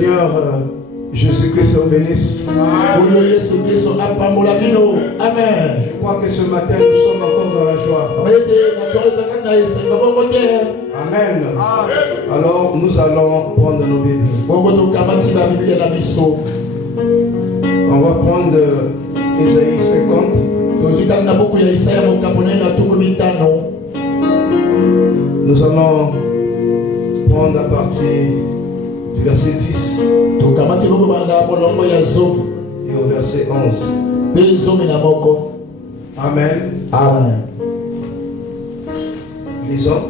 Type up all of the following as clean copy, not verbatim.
Seigneur Jésus-Christ vous bénisse. Amen. Je crois que ce matin nous sommes encore dans la joie. Amen. Alors nous allons prendre nos Bibles. On va prendre Ésaïe 50. Nous allons prendre à partir du verset 10 et au verset 11. Amen. Amen. Lisons.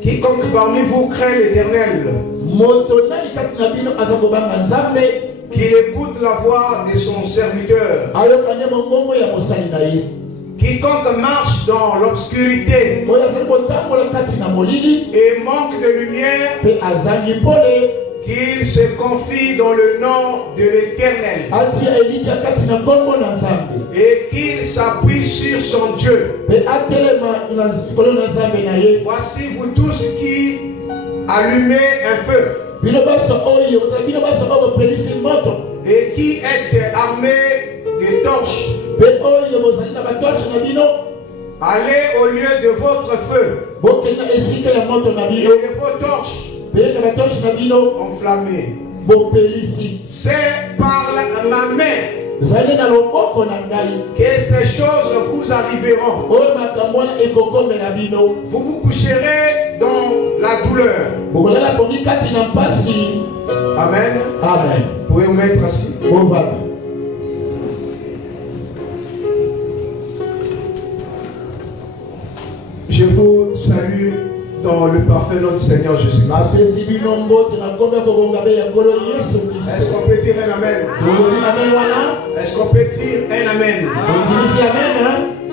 Quiconque parmi vous craint l'Éternel, qu'il écoute la voix de son serviteur. Quiconque marche dans l'obscurité et manque de lumière, qu'il se confie dans le nom de l'Éternel et qu'il s'appuie sur son Dieu. Voici vous tous qui allumez un feu et qui êtes armés de torches. Allez au lieu de votre feu et de vos torches enflammées. C'est par ma main que ces choses vous arriveront. Vous vous coucherez dans la douleur. Amen. Amen. Vous pouvez vous mettre assis. Je vous salue dans le parfait nom du Seigneur Jésus-Christ. Est-ce qu'on peut dire un amen? Est-ce qu'on peut dire un amen?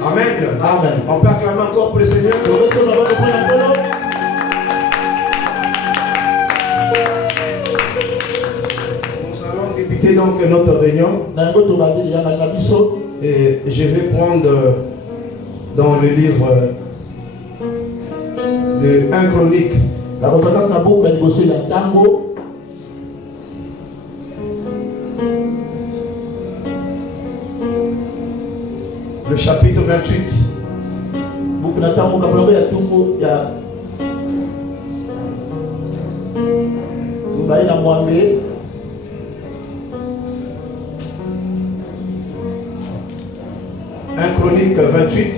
Amen. Amen. On peut acclamer encore pour le Seigneur. Nous allons débuter donc notre réunion. Et je vais prendre dans le livre de 1 Chronique. Le chapitre 28. Un Chronique 28.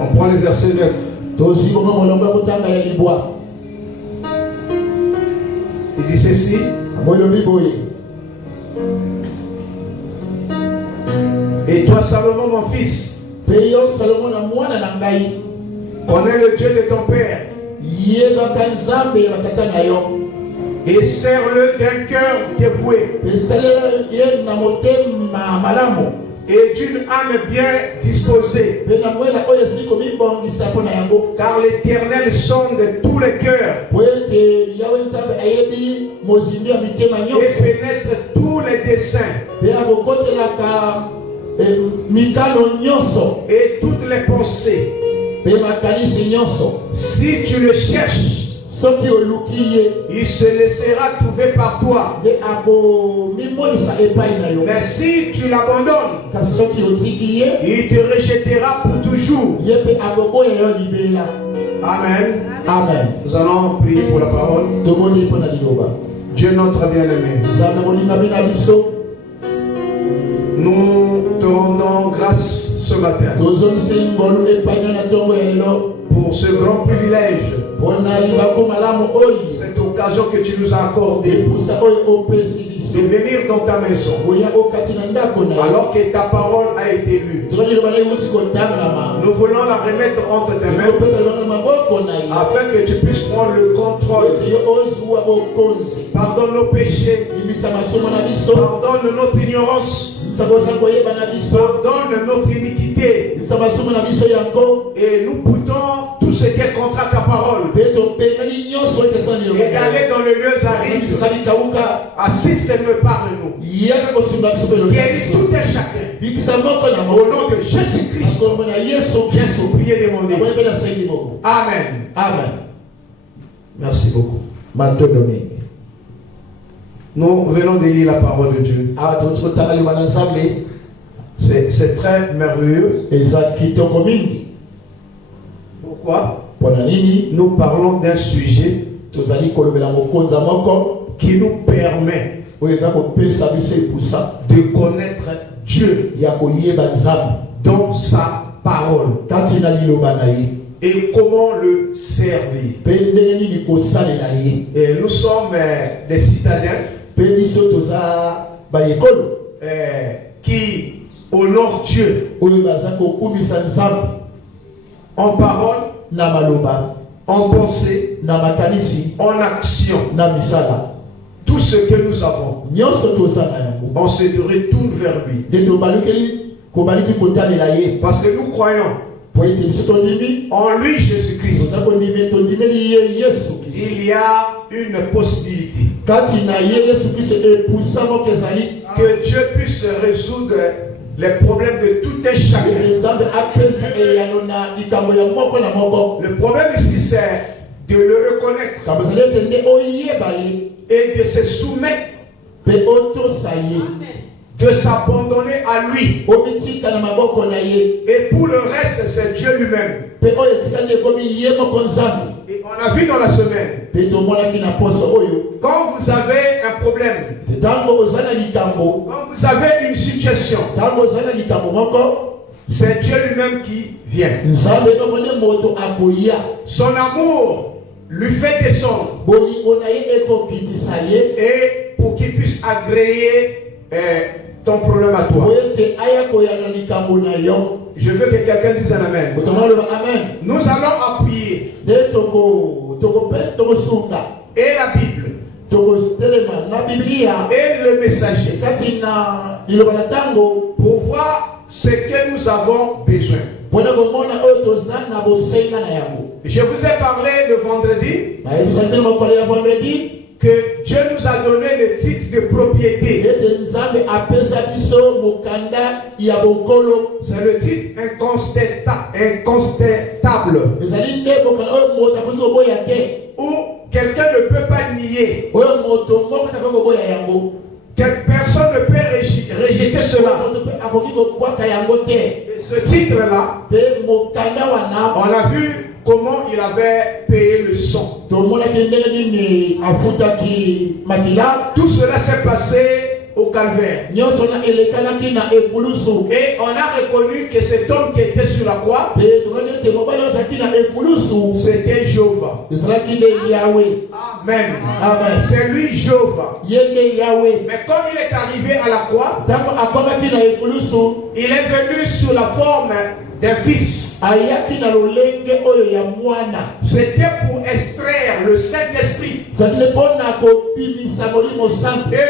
On prend le verset 9. Il dit ceci. Et toi Salomon mon fils, connais le Dieu de ton père et sers-le d'un cœur dévoué et d'une âme bien disposée, car l'Éternel sonde tous les cœurs et pénètre tous les desseins et toutes les pensées. Si tu le cherches, il se laissera trouver par toi. Mais si tu l'abandonnes, il te rejettera pour toujours. Amen. Amen. Nous allons prier pour la parole. Dieu notre bien-aimé, nous te rendons grâce ce matin pour ce grand privilège, cette occasion que tu nous as accordée de venir dans ta maison alors que ta parole a été lue. Nous voulons la remettre entre tes mains afin que tu puisses prendre le contrôle. Pardonne nos péchés, pardonne notre ignorance, pardonne notre iniquité, et nous boutons tout ce ce qui est contre ta parole et d'aller dans le lieu aride. Assiste-nous, parle-nous. Guéris tout un chacun. Au nom de Jésus-Christ, j'ai supplié et demandé. Amen. Amen. Merci beaucoup. Nous venons de lire la parole de Dieu. C'est très merveilleux. Pourquoi? Nous parlons d'un sujet qui nous permet de connaître Dieu dans sa parole et comment le servir. Et nous sommes des citadins qui honorent Dieu en parole, en pensée, en action. Tout ce que nous avons, on se retourne vers lui. Parce que nous croyons en lui, Jésus-Christ. Il y a une possibilité que Dieu puisse résoudre les problèmes de tout un chacun. Le problème ici, c'est de le reconnaître et de se soumettre, de s'abandonner à lui. Et pour le reste, c'est Dieu lui-même. Et on a vu dans la semaine, quand vous avez un problème, quand vous avez une situation, c'est Dieu lui-même qui vient. Son amour lui fait descendre et pour qu'il puisse agréer ton problème à toi. Je veux que quelqu'un dise un amen. Nous allons appuyer et la Bible et le messager pour voir ce que nous avons besoin. Je vous ai parlé le vendredi que Dieu nous a donné le titre de propriété. C'est le titre incontestable. Où quelqu'un ne peut pas nier. Quelque personne ne peut rejeter cela. Et ce titre-là, on a vu comment il avait payé le son. Tout cela s'est passé au calvaire. Et on a reconnu que cet homme qui était sur la croix, c'était Jéhovah. Amen. C'est lui Jéhovah. Mais quand il est arrivé à la croix, il est venu sous la forme d'un fils. C'était pour extraire le Saint-Esprit et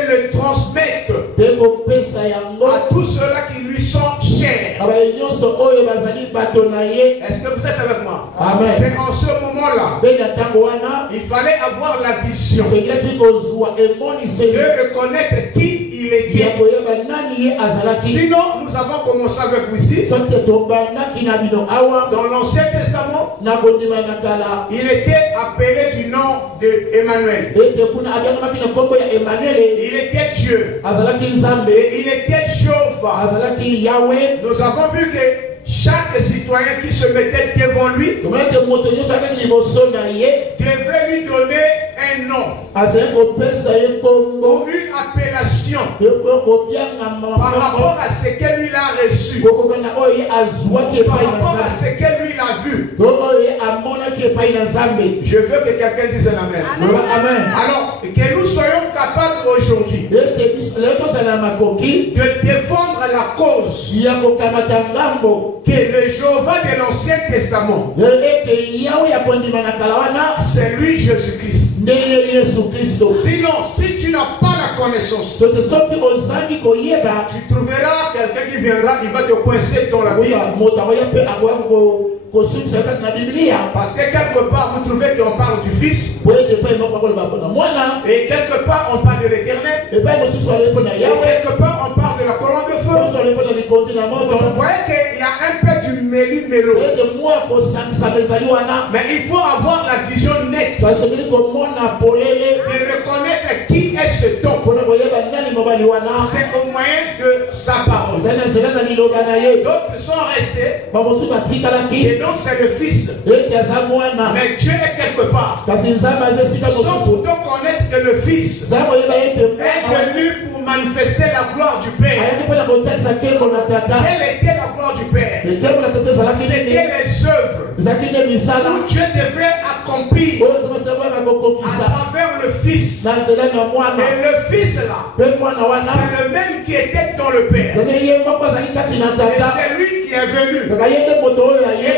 le transmettre à tous ceux-là qui lui sont chers. Est-ce que vous êtes avec moi? C'est en ce moment-là, il fallait avoir la vision de reconnaître qui il était. Sinon, nous avons commencé avec vous ici. Dans l'Ancien Testament, il était appelé du nom de Emmanuel. Il était Dieu. Et il était Jéhovah. Nous avons vu que chaque citoyen qui se mettait devant lui devrait lui donner un nom ou une appellation par rapport à ce que lui a reçu, par rapport à ce que lui a vu. Je veux que quelqu'un dise un amen. Alors, que nous soyons capables aujourd'hui de défendre la cause que le Jéhovah de l'Ancien Testament, c'est lui Jésus-Christ. Sinon, si tu n'as pas la connaissance, tu trouveras quelqu'un qui viendra, il va te coincer dans la Bible. Parce que quelque part vous trouvez qu'on parle du Fils. Et quelque part on parle de l'Éternel. Et quelque part on parle de la colonne de feu. Vous voyez qu'il y a un peu du méli-mélo. Mais il faut avoir la vision nette. De reconnaître qui est ce don. C'est au moyen de sa parole. D'autres sont restés. Et donc c'est le Fils. Mais Dieu est quelque part. Sauf pour connaître que le Fils est venu pour manifester la gloire du Père. Quelle était la gloire du Père? C'était les œuvres où Dieu devrait accomplir à travers le Fils. Et le Fils là, c'est le même qui était dans le Père. Et c'est lui qui est venu. Et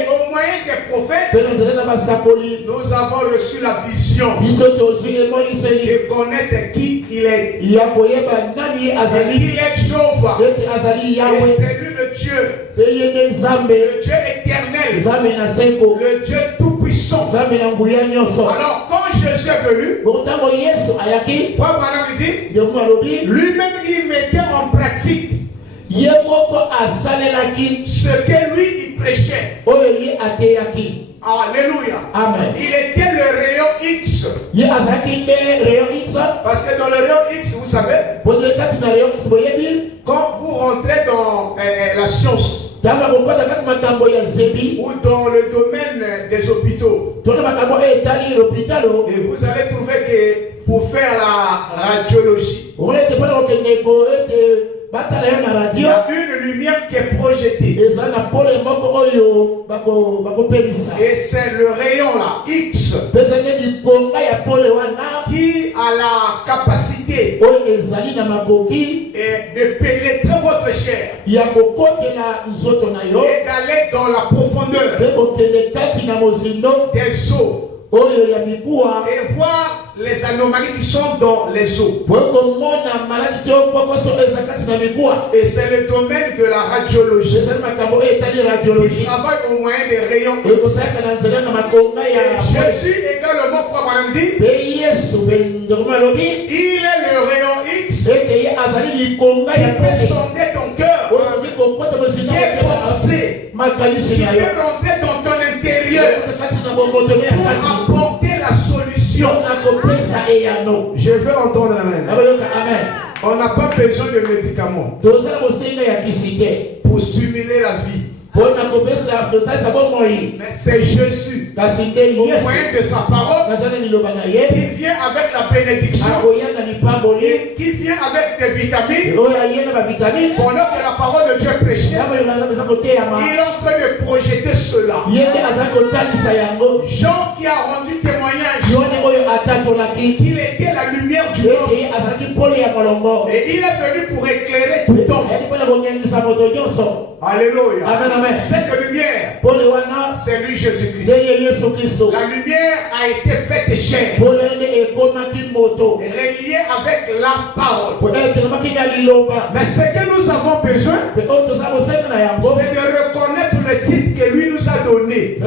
au moyen des prophètes, nous avons reçu la vision de connaître qui il est. Et qu'il est Jéhovah. Et c'est lui le Dieu. Le Dieu éternel. Le Dieu tout-puissant. Alors quand Jésus est venu, Frère Branham dit, lui-même il mettait en pratique ce que lui il prêchait. Alléluia. Amen. Il était le rayon X. Parce que dans le rayon X, vous savez, quand vous rentrez dans la science ou dans le domaine des hôpitaux, et vous allez trouver que pour faire la radiologie, il y a une lumière qui est projetée. Et c'est le rayon là, X, qui a la capacité de pénétrer votre chair et d'aller dans la profondeur des os et voir les anomalies qui sont dans les os. Et c'est le domaine de la radiologie. Il travaille au moyen des rayons X. Et Jésus également, Frère Branham dit, il est le rayon X qui peut sonder ton cœur, tes pensées, qui peut rentrer dans ton intérieur pour apporter la solution. Je veux entendre amen. On n'a pas besoin de médicaments pour stimuler la vie. Mais c'est Jésus, au moyen de sa parole, qui vient avec la bénédiction, qui vient avec des vitamines. Pendant que la parole de Dieu est prêchée, il est en train de projeter cela. Jean qui a rendu témoignage qu'il était la lumière du monde. Et il est venu pour éclairer tout homme. Alléluia. Cette lumière, c'est lui Jésus-Christ. La lumière a été faite chair, reliée avec la parole. Mais ce que nous avons besoin, c'est de reconnaître le titre que lui nous a donné. Nous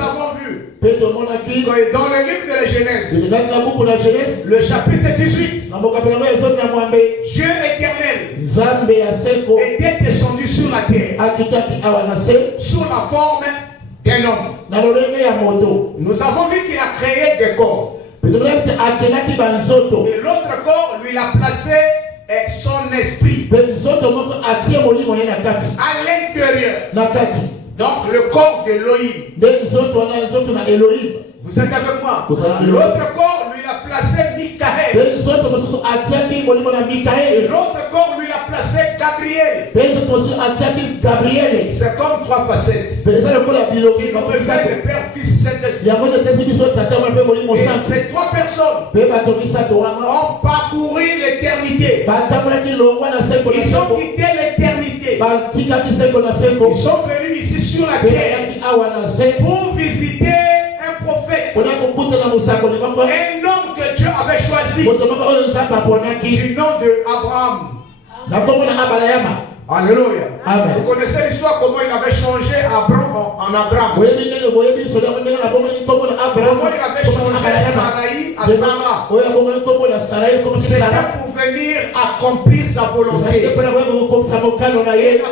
avons vu dans le livre de la Genèse, le chapitre 18, Dieu éternel était descendu sur la terre sous la forme d'un homme. Nous avons vu qu'il a créé des corps. Et l'autre corps lui a placé son esprit à l'intérieur. Donc le corps d'Élohim. Vous êtes avec moi? L'autre corps lui a placé Michael. Et l'autre corps lui a placé Gabriel. C'est comme trois facettes qui nous révèlent le Père, Fils, Saint-Esprit. Et ces trois personnes ont parcouru l'éternité. Ils ont quitté l'éternité. Ils sont venus ici sur la terre pour visiter un prophète, un homme que Dieu avait choisi du nom de Abraham. Alléluia. Amen. Vous connaissez l'histoire comment il avait changé Abraham en Abraham. Comment il avait changé Sarai à Sarah. C'était pour venir accomplir sa volonté. Et la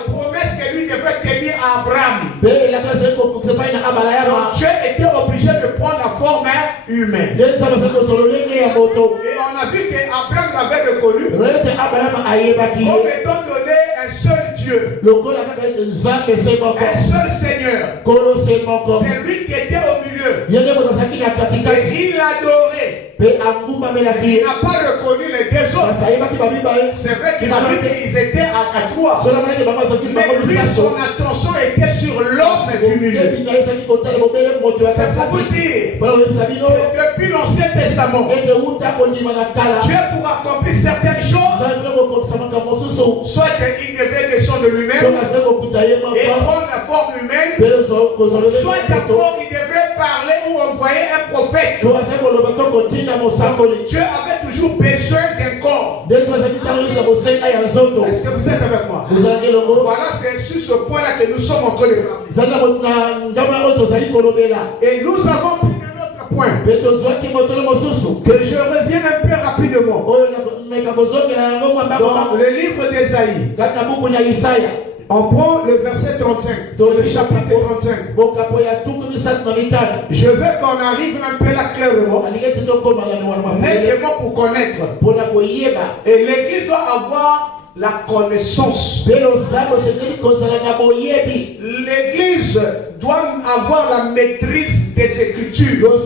promesse que lui devait tenir à Abraham. Donc Dieu était obligé de prendre la forme humaine. Et on a vu qu'Abraham l'avait reconnu comme étant donné un seul Dieu, un seul Seigneur. C'est lui qui était au milieu. Et il l'adorait. Il n'a pas reconnu les deux autres. C'est vrai qu'il a vu qu'ils étaient à trois. Mais lui, son attention était sur l'homme du milieu. C'est pour vous dire que depuis l'Ancien Testament, Dieu, pour accomplir certaines choses, soit il devait descendre de lui-même et prendre la forme humaine, soit d'abord il devrait parler ou envoyer un prophète. Dieu avait toujours besoin d'un corps. Est-ce que vous êtes avec moi? Voilà, c'est sur ce point-là que nous sommes en train de parler. Et nous avons pris un autre point. Que je reviens un peu rapidement. Dans le livre d'Ésaïe, on prend le verset 35, le chapitre 35. Je veux qu'on arrive un peu là clairement, nettement pour connaître. Et l'Église doit avoir la connaissance. L'Église doit avoir la maîtrise des Écritures. Vous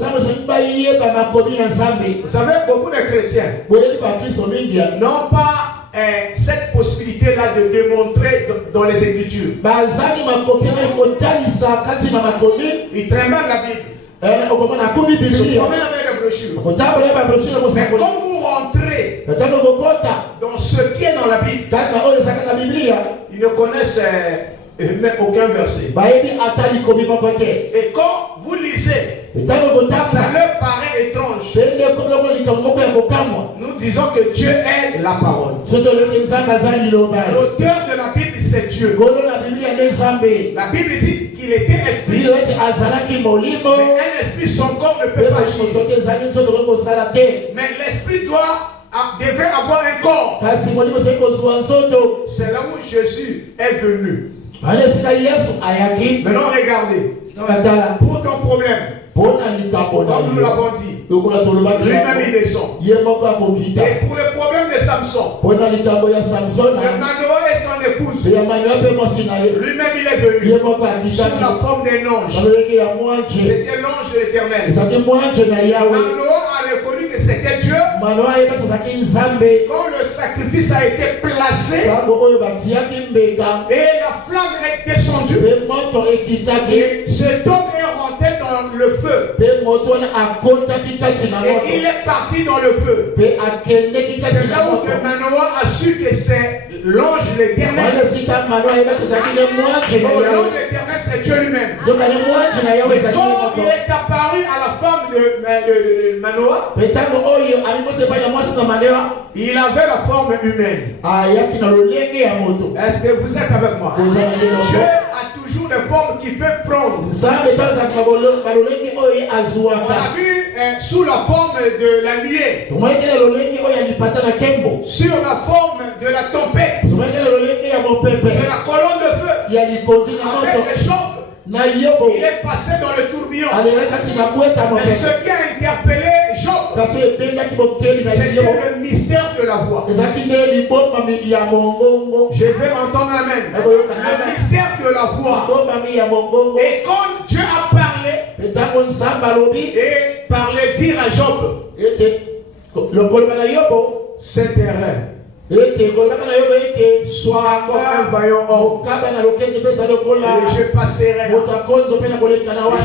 savez, beaucoup de chrétiens n'ont pas cette possibilité-là de démontrer dans les Écritures. Ils trimbalent la Bible. Ils se promènent avec la brochure. Mais quand vous rentrez dans ce qui est dans la Bible, ils ne connaissent même aucun verset. Et quand vous lisez, ça leur paraît étrange. Nous disons que Dieu est la parole. L'auteur de la Bible, c'est Dieu. La Bible dit qu'il était esprit. Mais un esprit, son corps ne peut pas agir. Mais l'esprit devrait avoir un corps. C'est là où Jésus est venu. Maintenant regardez. Pour ton problème, comme nous l'avons dit, lui-même il descend. Et pour le problème de Samson, le Manoah et son épouse, lui-même il est venu sous la forme d'un ange. C'était l'ange de l'Éternel. Manoah a reconnu que c'était Dieu. Quand le sacrifice a été placé et la flamme est descendue, et cet homme est rentré dans le feu. Et il est parti dans le feu. C'est là où Manoah a su que c'est l'ange de l'Éternel. L'ange de l'Éternel, c'est Dieu lui-même. Quand il est apparu à la femme de Manoah, il avait la forme humaine. Est-ce que vous êtes avec moi? Dieu a toujours des formes qu'il peut prendre. On a vu sous la forme de la nuée, sur la forme de la tempête, de la colonne de feu, avec les jambes. Il est passé dans le tourbillon. Mais ce qui a interpellé Job, c'était le mystère de la voix. Je vais entendre amen. Le mystère de la voix. Et quand Dieu a parlé, et parlait dire à Job, c'est terrain. Sois encore un vaillant homme. Et je passerai là. Et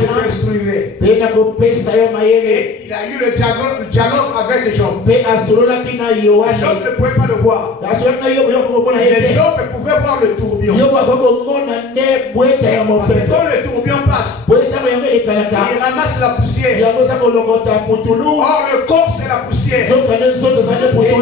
je t'instruirai. Et il a eu le dialogue avec Job. Job ne pouvait pas le voir. Mais Job pouvait voir le tourbillon. Parce que quand le tourbillon passe, il ramasse la poussière. Or le corps c'est la poussière. Et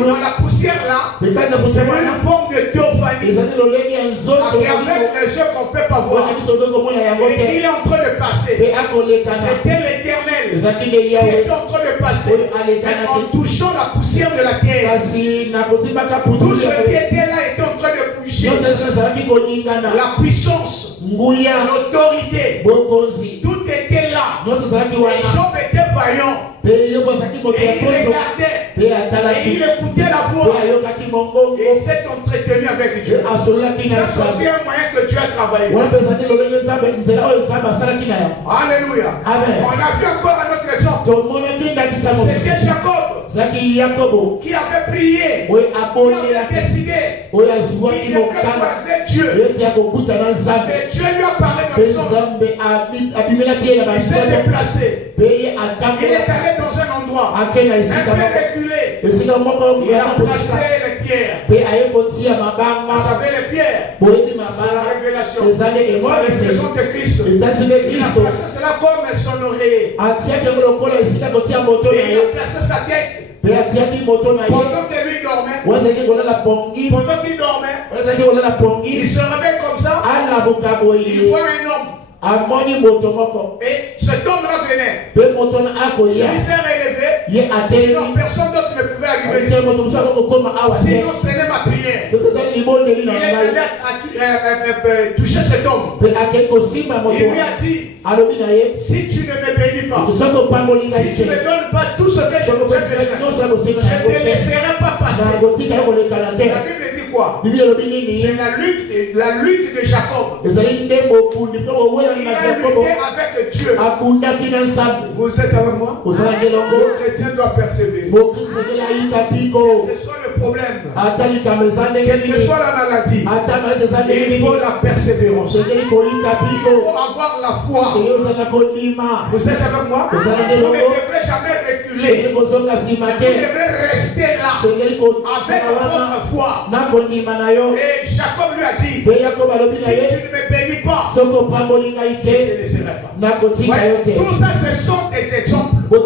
dans la poussière là, c'est une forme de théophanie. avec les yeux qu'on ne peut pas voir. Et il est en train de passer. C'était l'Éternel qui est en train de passer. Et en touchant la poussière de la terre, tout ce qui était là était en train de bouger. La puissance, l'autorité, tout était là. Et Job était vaillant. Et il regardait. Et il écoutait la voix. Et il s'est entretenu avec Dieu. Ça, c'est aussi un moyen que Dieu a travaillé. Alléluia. On a vu encore un autre exemple. C'était Jacob qui avait prié, qui avait décidé qu'il devait croiser Dieu. Mais Dieu lui a parlé comme ça. Il s'est déplacé. Il est allé dans un endroit un peu reculé. Il a placé les pierres. Vous savez, les pierres, c'est la révélation. C'est la révélation de Christ. Il a placé cela comme son oreiller. Et il a placé sa tête. Pendant que lui dormait, il se réveille comme ça. Il voit un homme. Et cet homme-là venait. Il s'est relevé. Non, personne d'autre ne pouvait arriver ici. Sinon, ce n'est ma prière. Il est allé toucher cet homme. Il lui a dit, si tu ne me bénis pas, si tu ne me donnes pas tout ce que je veux faire, je ne te laisserai pas passer. La Bible dit quoi? C'est la lutte de Jacob. Il a lutté avec Dieu. Vous êtes avec moi? Le chrétien doit persévérer. Quel que soit le problème, quelle que soit la maladie, il faut la persévérance. Il faut avoir la foi. Vous êtes avec moi? Vous ne devrez jamais reculer. Vous devrez rester là avec votre foi. Et Jacob lui a dit, si tu ne me bénis pas, je ne te laisserai pas. Tout ça, ce sont des exemples. Même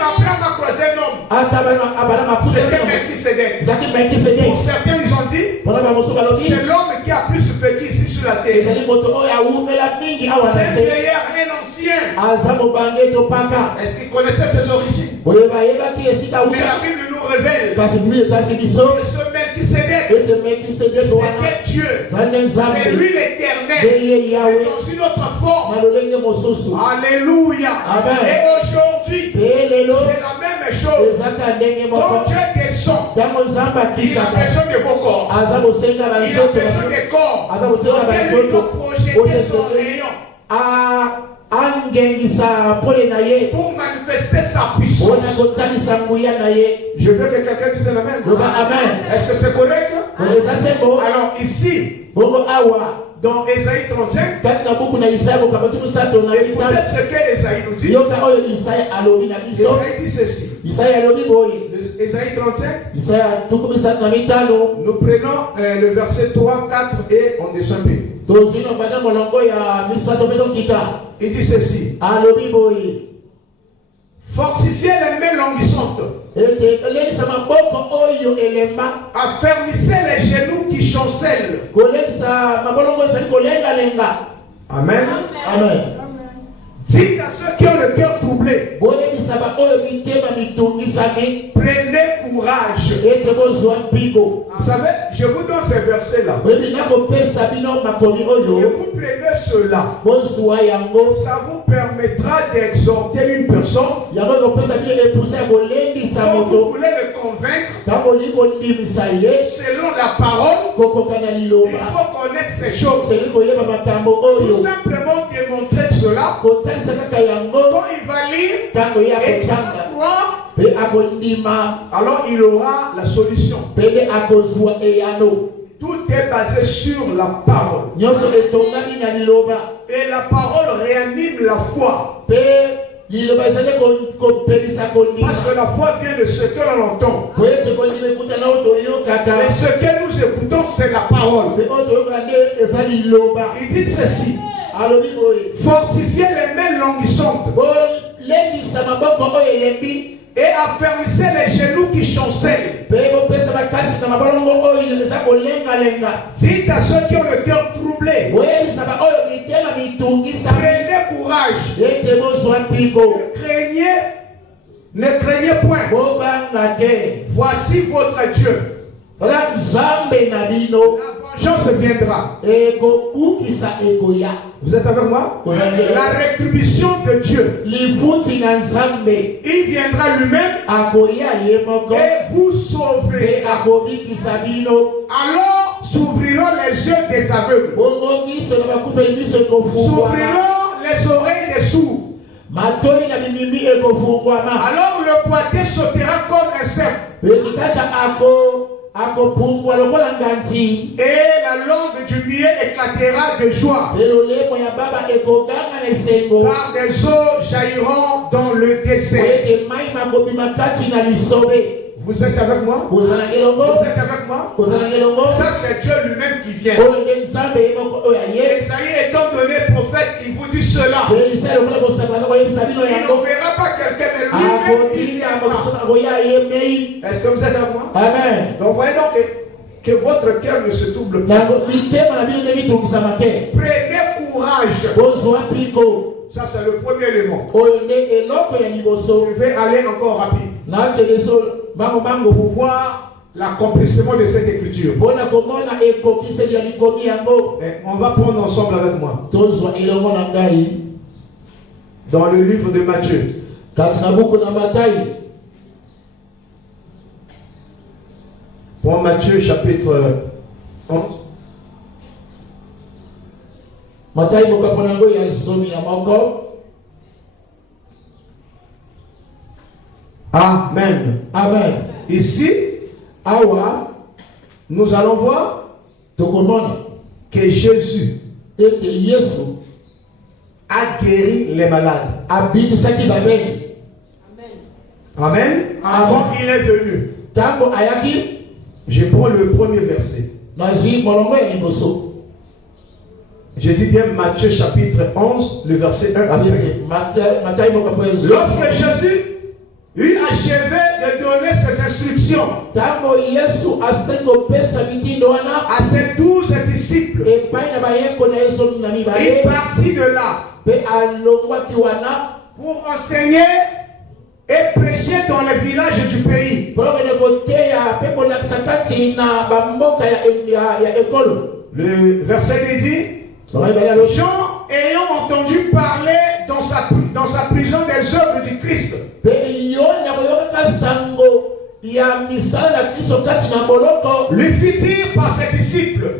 après ma troisième homme, c'était Melchisedec. Pour certains, ils ont dit, c'est l'homme qui a plus vécu ici sur la terre. C'est un vieillard, un ancien. Est-ce qu'il connaissait ses origines? Mais la Bible nous révèle que ce Melchisedec, c'était Dieu. C'est lui l'Éternel, mais dans une autre forme. Alléluia. Et aujourd'hui, c'est la même chose. Quand Dieu descend, il a besoin de vos corps. Il a besoin des corps dans lesquels il doit projeter son rayon pour manifester sa puissance. Je veux que quelqu'un dise Amen. Est-ce que c'est correct? Alors ici, dans Ésaïe 35, écoutez ce que Ésaïe nous dit. Ésaïe dit ceci. Ésaïe 35, nous prenons le verset 3, 4 et on descend plus. Il dit ceci. Fortifiez les mains languissantes. Affermissez les genoux qui chancellent. Amen. Amen. Dites à ceux qui ont le cœur troublé, prenez courage. Vous savez, je vous donne ces versets-là. Et vous prenez cela. Ça vous permettra d'exhorter une personne. Quand vous voulez le convaincre, selon la parole, il faut connaître ces choses. Tout simplement démontrer cela. Quand il va lire et qu'il va croire, alors il aura la solution. Tout est basé sur la parole. Et la parole réanime la foi. Parce que la foi vient de ce que l'on entend. Et ce que nous écoutons, c'est la parole. Il dit ceci. Fortifiez les mains languissantes. et affermissez les genoux qui chancellent. Dites à ceux qui ont le cœur troublé, prenez courage. Ne craignez point. Voici votre Dieu. La vengeance viendra. Vous êtes avec moi? La rétribution de Dieu. Il viendra lui-même et vous sauver. Alors s'ouvriront les yeux des aveugles. S'ouvriront les oreilles des sourds. Alors le boiteux sautera comme un cerf. Et la langue du muet éclatera de joie. Car des eaux jailliront dans le désert. Vous êtes avec moi? Vous êtes avec moi? Ça c'est Dieu lui-même qui vient. Esaïe étant donné prophète, il vous dit cela. Il n'enverra pas quelqu'un, mais lui-même il viendra. Est-ce que vous êtes avec moi? Amen. Donc voyez donc que votre cœur ne se trouble pas. Prenez courage. Ça c'est le premier élément. Je vais aller encore rapide pour voir l'accomplissement de cette écriture. Et on va prendre ensemble avec moi dans le livre de Matthieu. Pour Matthieu chapitre 11. Amen. Amen. Ici, nous allons voir que Jésus a guéri les malades. Amen. Amen. Avant il est venu. Je prends le premier verset. Je dis bien Matthieu chapitre 11, le verset 1 à 5. Lorsque Jésus eut achevé de donner ses instructions à ses 12 disciples, il partit de là pour enseigner et prêcher dans les villages du pays. Le verset dit, Jean ayant entendu parler dans sa prison des œuvres du Christ, lui fit dire par ses disciples,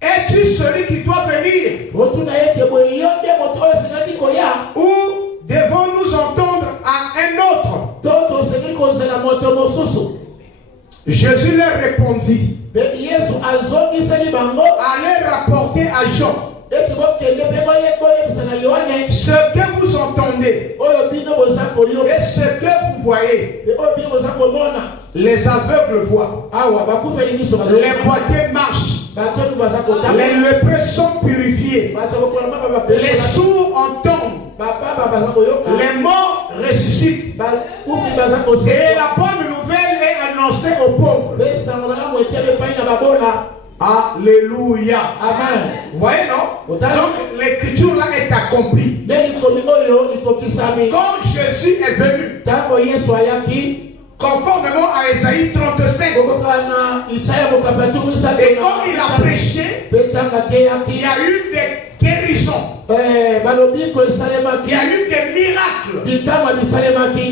es-tu celui qui doit venir? Ou devons-nous entendre à un autre? Jésus leur répondit, allez rapporter à Jean ce que vous entendez et ce que vous voyez. Les aveugles voient, les boiteux marchent, les lépreux sont purifiés, les sourds entendent, les morts ressuscitent, et la bonne nouvelle est annoncée aux pauvres. Alléluia. Amen. Vous voyez, non? Donc l'écriture là est accomplie. Quand Jésus est venu, conformément à Esaïe 35, et quand il a prêché, il y a eu des guérisons, il y a eu des miracles,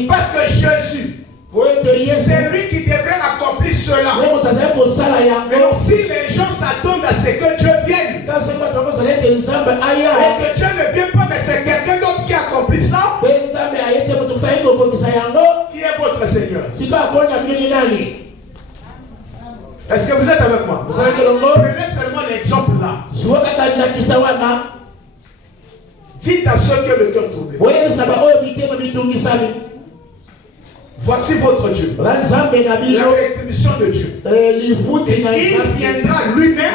parce que Jésus, c'est lui qui devrait accomplir cela. Mais donc, si les gens s'attendent à ce que Dieu vienne, et que Dieu ne vient pas, mais c'est quelqu'un d'autre qui accomplit ça, qui est votre Seigneur? Est-ce que vous êtes avec moi? Prenez seulement l'exemple là. Dites à ceux qui ont le cœur troublé, voici votre Dieu, la rétribution de Dieu. Il viendra lui-même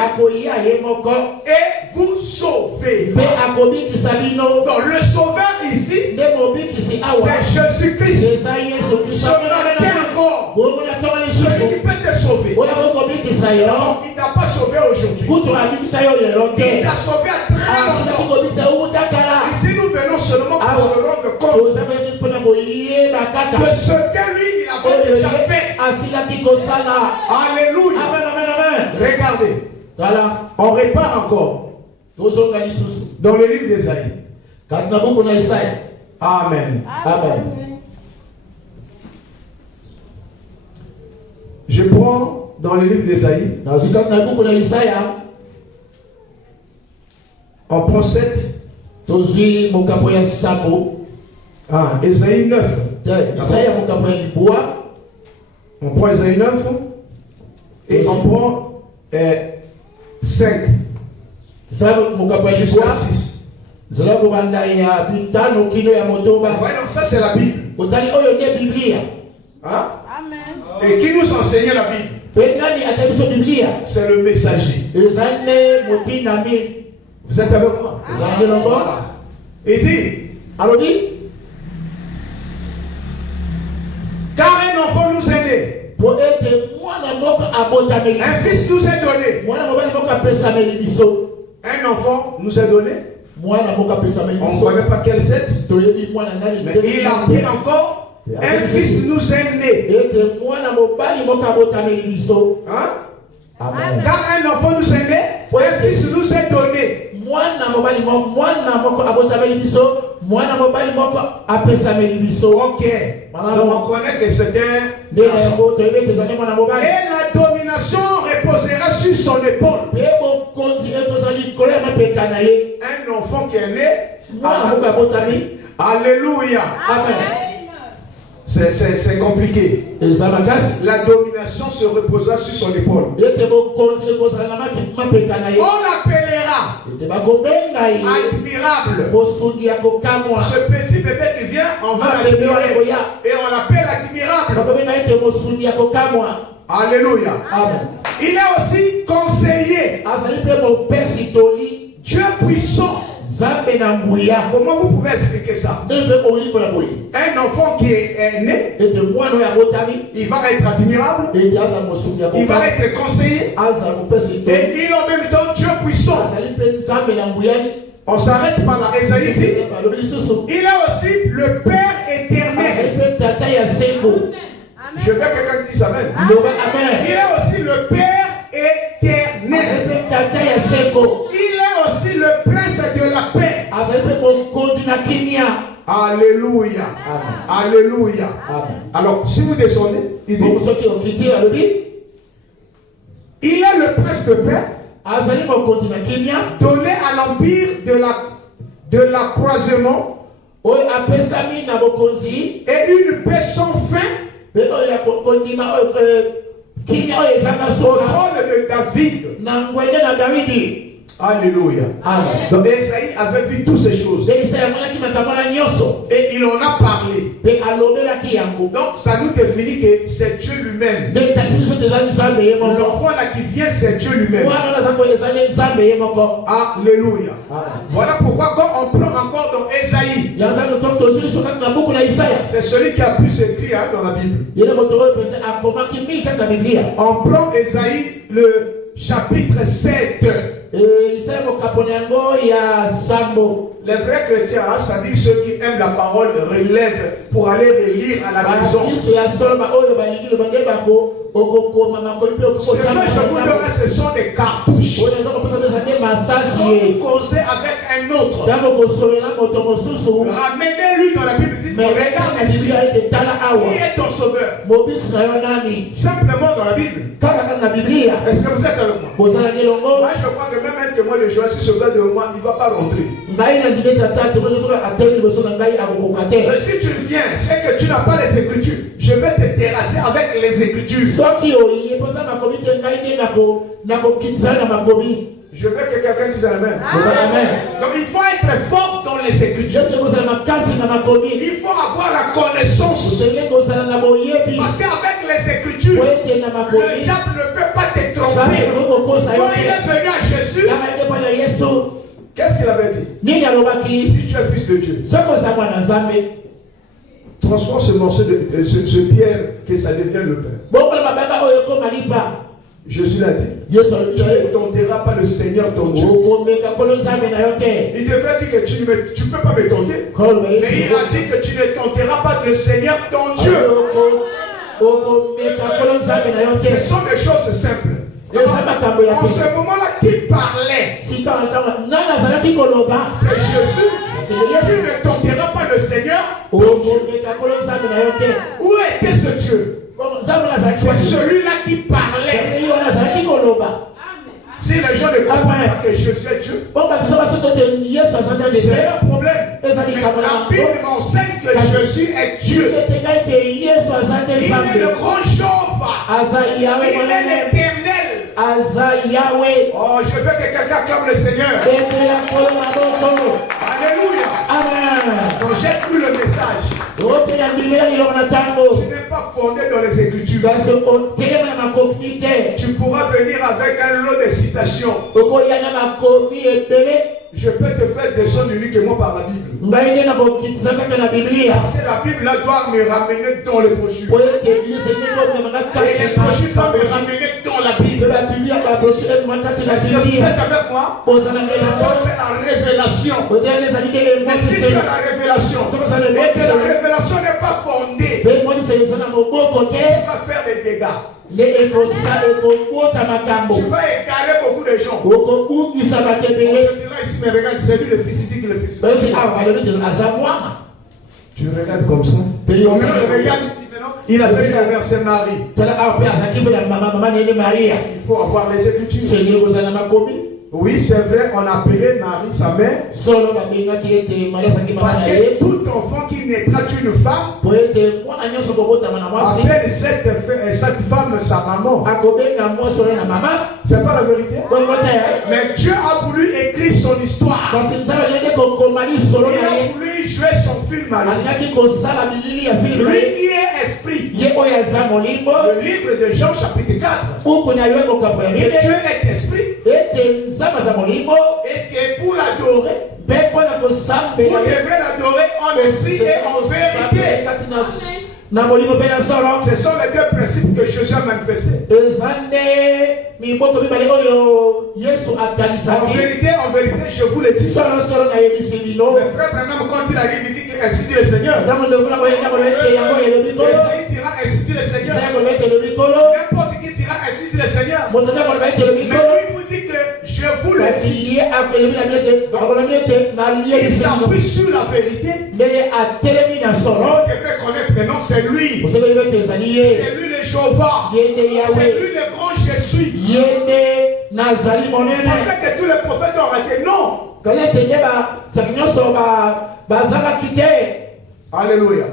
et vous sauver. sauver. Donc le sauveur ici, c'est Jésus-Christ. Ce matin encore, celui qui peut te sauver. Donc, il ne t'a pas sauvé aujourd'hui. Il t'a sauvé à très longtemps. Ici, nous venons seulement pour se rendre compte de ce que lui, il avait déjà fait. Alléluia. Regardez. On répare encore dans le livre d'Ésaïe. Amen. Amen. Je prends dans le livre d'Ésaïe. On prend 7. Ésaïe 9. On prend Ésaïe 9 et on prend 5 jusqu'à 6. Voyons, ça c'est la Bible. Hein? Et qui nous enseigne la Bible? C'est le messager. Vous êtes avec moi? Il dit, car un enfant nous est né, un fils nous est donné. Un enfant nous est donné. On ne connaît pas quel sexe. Mais il a pris encore. Un fils nous est né. Hein? Car un enfant nous est né, un fils nous est donné. Ok. Donc on connaît que c'est un garçon. Et la domination reposera sur son épaule. Un enfant qui est né. Alléluia. Amen. C'est compliqué. La domination se reposera sur son épaule. On l'appellera admirable. Ce petit bébé qui vient, on va l'admirer. Et on l'appelle admirable. Alléluia. Amen. Il est aussi conseiller. Dieu puissant. Comment vous pouvez expliquer ça? Un enfant qui est né, il va être admirable, il va être conseiller, et il est en même temps Dieu puissant. On s'arrête par la Ésaïe dit, il est aussi le Père éternel. Je veux que quelqu'un dise Amen. Il est aussi le Père éternel. Il est aussi le prince de la paix. Alléluia. Alléluia. Alors, si vous descendez, il dit, il est le prince de paix, donné à l'empire de l'accroissement et une paix sans fin au trône de David. Alléluia. Amen. Donc Esaïe avait vu toutes ces choses. Et il en a parlé. Donc ça nous définit que c'est Dieu lui-même. L'enfant là qui vient, c'est Dieu lui-même. Alléluia. Voilà pourquoi quand on prend encore dans Esaïe, c'est celui qui a pu s'écrire dans la Bible. On prend Esaïe le chapitre 7. Les vrais chrétiens, ça dit ceux qui aiment la parole, relèvent pour aller relire à la maison. Ce que je vous donne, ce sont des cartouches. Quand vous causez avec un autre, ramenez-lui dans la Bible. Regarde ici. Qui est ton sauveur? Simplement dans la Bible. Est-ce que vous êtes avec moi? Moi, je crois que même un témoin de Jéhovah, si ce gars de moi, il ne va pas rentrer. Si tu viens, c'est que tu n'as pas les Écritures. Je vais te terrasser avec les Écritures. Je veux que quelqu'un dise Amen. Donc il faut être fort dans les Écritures. Il faut avoir la connaissance. Parce qu'avec les Écritures, le diable ne peut pas te tromper. Quand il est venu à Jésus, Qu'est-ce qu'il avait dit? Si tu es fils de Dieu, transforme ce morceau ce pierre que ça devienne le pain. Jésus l'a dit. Tu ne tenteras pas le Seigneur ton Dieu. Il devrait dire que tu ne peux pas me tenter. Mais il a dit que tu ne tenteras pas le Seigneur ton Dieu. Ce sont des choses simples. En ce moment-là, qui parlait? C'est Jésus. Tu ne tenteras pas le Seigneur ton Dieu. Où était ce Dieu? C'est celui-là qui parlait. Si les gens ne comprennent pas que Jésus est Dieu, c'est un problème. La Bible enseigne que Jésus est Dieu. Il est le grand Jéhovah. Il est l'éternel. Oh, je veux que quelqu'un acclame le Seigneur. Alléluia. Quand j'ai cru le message, je n'ai pas fondé dans les Écritures. Tu pourras venir avec un lot de citations. Je peux te faire descendre uniquement par la Bible. Parce que la Bible là doit me ramener dans les brochures. Et les brochures doivent me ramener dans la Bible. Est-ce que vous êtes avec moi? Ça c'est la révélation. Mais si tu as la révélation et que la révélation n'est pas fondée, tu vas faire des dégâts. Tu vas égarer beaucoup de gens. On te dira ici, mais regarde, c'est lui le fils, il dit que le fils. Tu regardes comme ça. Regarde ici maintenant. Il a donné le verset Marie. Il faut avoir les Écritures. Oui, c'est vrai, on appelait Marie sa mère. Parce que tout enfant qui naîtra d'une femme appelle cette femme sa maman. C'est pas la vérité. Mais Dieu a voulu écrire son histoire. Il a voulu jouer son film à lui. Lui qui est esprit. Le livre de Jean chapitre 4. Et Dieu est esprit. Et que pour l'adorer, vous devrez l'adorer en esprit et en vérité. Ce sont les deux principes que Jésus a manifestés. En vérité, je vous le dis. Le frère Branham, quand il arrive, il dit ainsi dit le Seigneur. Il dira ainsi dit le Seigneur. N'importe qui dira ainsi dit le Seigneur. Mais lui vous dit que je vous le dis. Il s'appuie sur la vérité. On devrait connaître que non, c'est lui. C'est lui le Jéhovah. C'est lui le grand Jésus. Pensez que tous les prophètes ont arrêté. Non. Alléluia.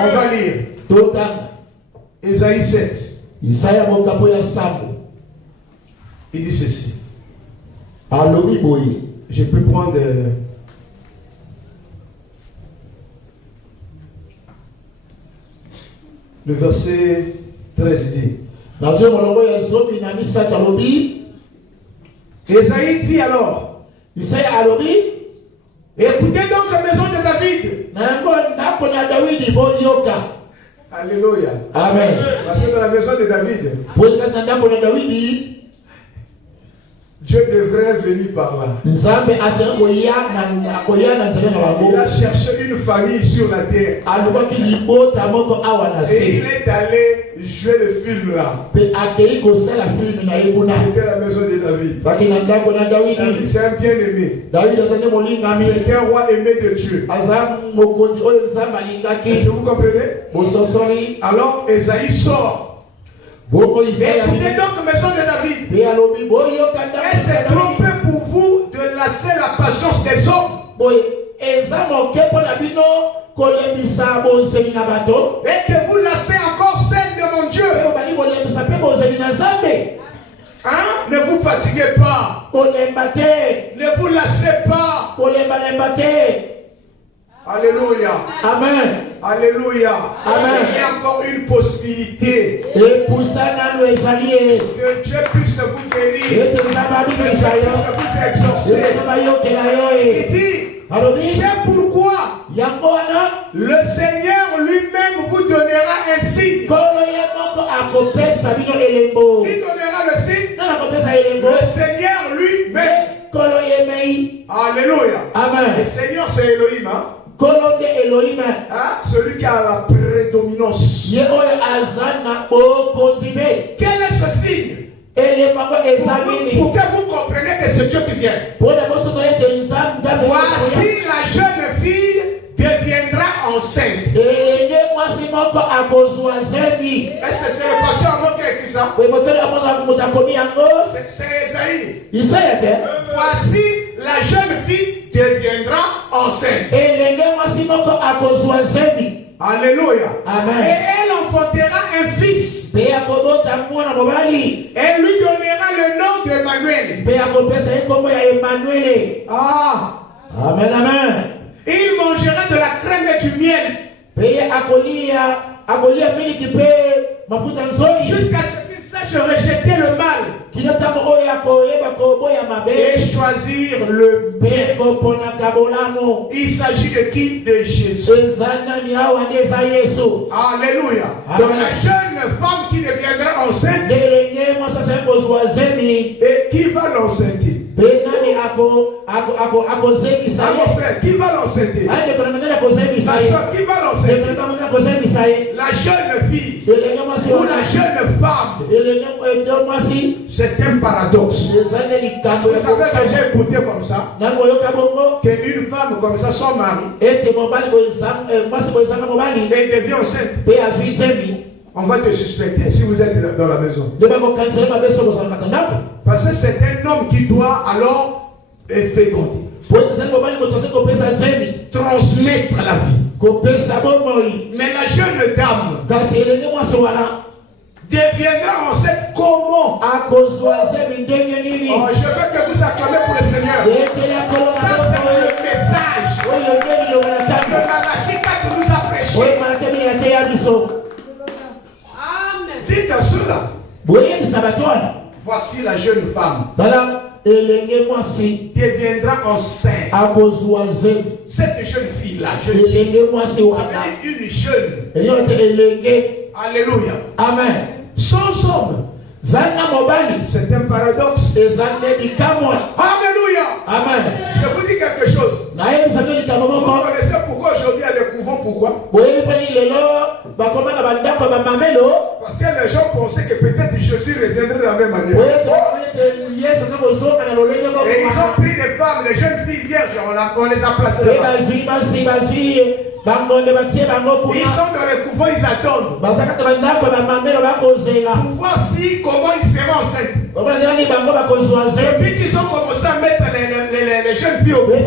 On va lire. Ésaïe 7. Il dit ceci. Je peux prendre le verset 13 dit. Ésaïe dit alors. Écoutez donc la maison de David. Alléluia. Amen. Parce que dans la maison de David, Dieu devrait venir par là. Il a cherché une famille sur la terre. Et il est allé jouer le film là. C'était la maison de David. David c'est un bien-aimé. C'est un roi aimé de Dieu. Est-ce que vous comprenez? Alors Ésaïe sort. Écoutez donc, maison de David. Est-ce trompé pour vous de lasser la patience des hommes? Et que vous lassez encore celle de mon Dieu. Hein? Ne vous fatiguez pas. Ne vous lassez pas. Alléluia. Amen. Alléluia. Amen. Il y a encore une possibilité Et pour ça, nous les alliés. que Dieu puisse vous guérir, Et que que nous avons mis les alliés. Dieu puisse vous exaucer. Il dit, c'est pourquoi le Seigneur lui-même vous donnera un signe. Qui donnera le signe? Le Seigneur lui-même. Alléluia. Amen. Le Seigneur c'est Elohim. Hein? Celui qui a la prédominance. Quel est ce signe? Pour que vous compreniez que c'est Dieu qui vient. Voici la jeune fille deviendra enceinte. Est-ce que c'est le pasteur Arnaud qui a écrit ça? C'est Esaïe. Voici la jeune fille deviendra enceinte. Alléluia. Amen. Et elle enfantera un fils. Elle lui donnera le nom d'Emmanuel. Ah. Amen, amen. Il mangera de la crème et du miel jusqu'à ce qu'il sache rejeter le mal et choisir le bien. Il s'agit de qui? De Jésus. Alléluia. Donc la jeune femme qui deviendra enceinte, et qui va l'enceinte? Mon frère, qui va l'enceinte? La soeur, qui va l'enceinte? La jeune fille ou la jeune femme. C'est un paradoxe. Vous savez que j'ai écouté comme ça, qu'une femme comme ça, son mari, et devient enceinte. On va te suspecter si vous êtes dans la maison. Parce que c'est un homme qui doit alors féconder, transmettre la vie. Mais la jeune dame deviendra enceinte comment? Je veux que vous acclamez pour le Seigneur. Ça c'est le message que Malachie 4 nous a prêché. Dites à cela. Voici la jeune femme deviendra enceinte. Cette jeune fille-là, une jeune. Alléluia. Amen. Sans homme. C'est un paradoxe. Alléluia. Amen. Je vous dis quelque chose. Vous connaissez pourquoi aujourd'hui il y a des couvents? Pourquoi? Parce que les gens pensaient que peut-être Jésus reviendrait de la même manière. Et ils ont pris des femmes, les jeunes filles vierges, on les a placées là-bas. Ils sont dans les couvents, ils attendent. Pour voir si comment ils seront enceintes. Depuis qu'ils ont commencé à mettre les jeunes filles au couvent,